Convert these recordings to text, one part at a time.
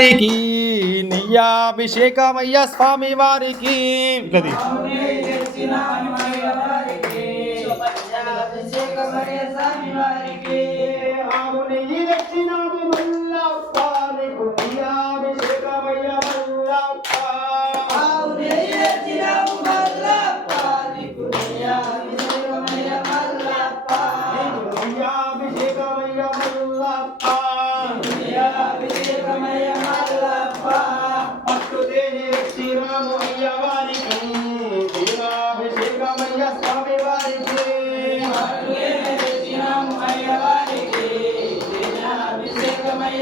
వారికి నియాభిషేకమయ్య స్వామి వారికి గది అభిషేకమయ్య స్వామి వారికి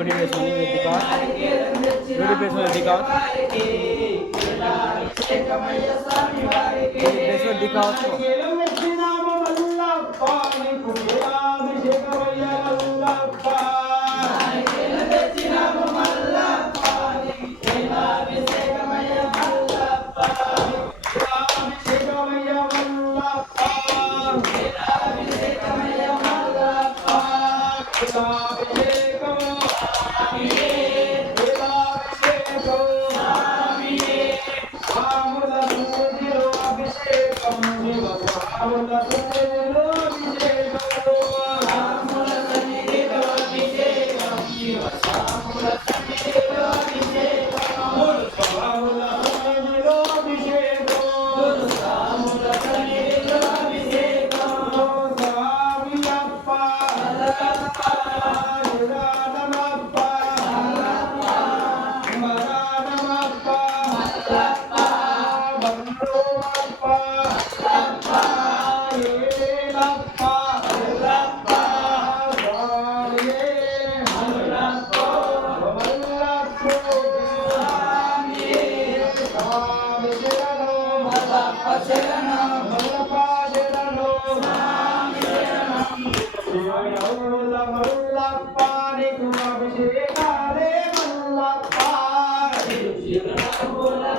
Universe Unity God. Amen. Shiva Re Mallappa Shiva Re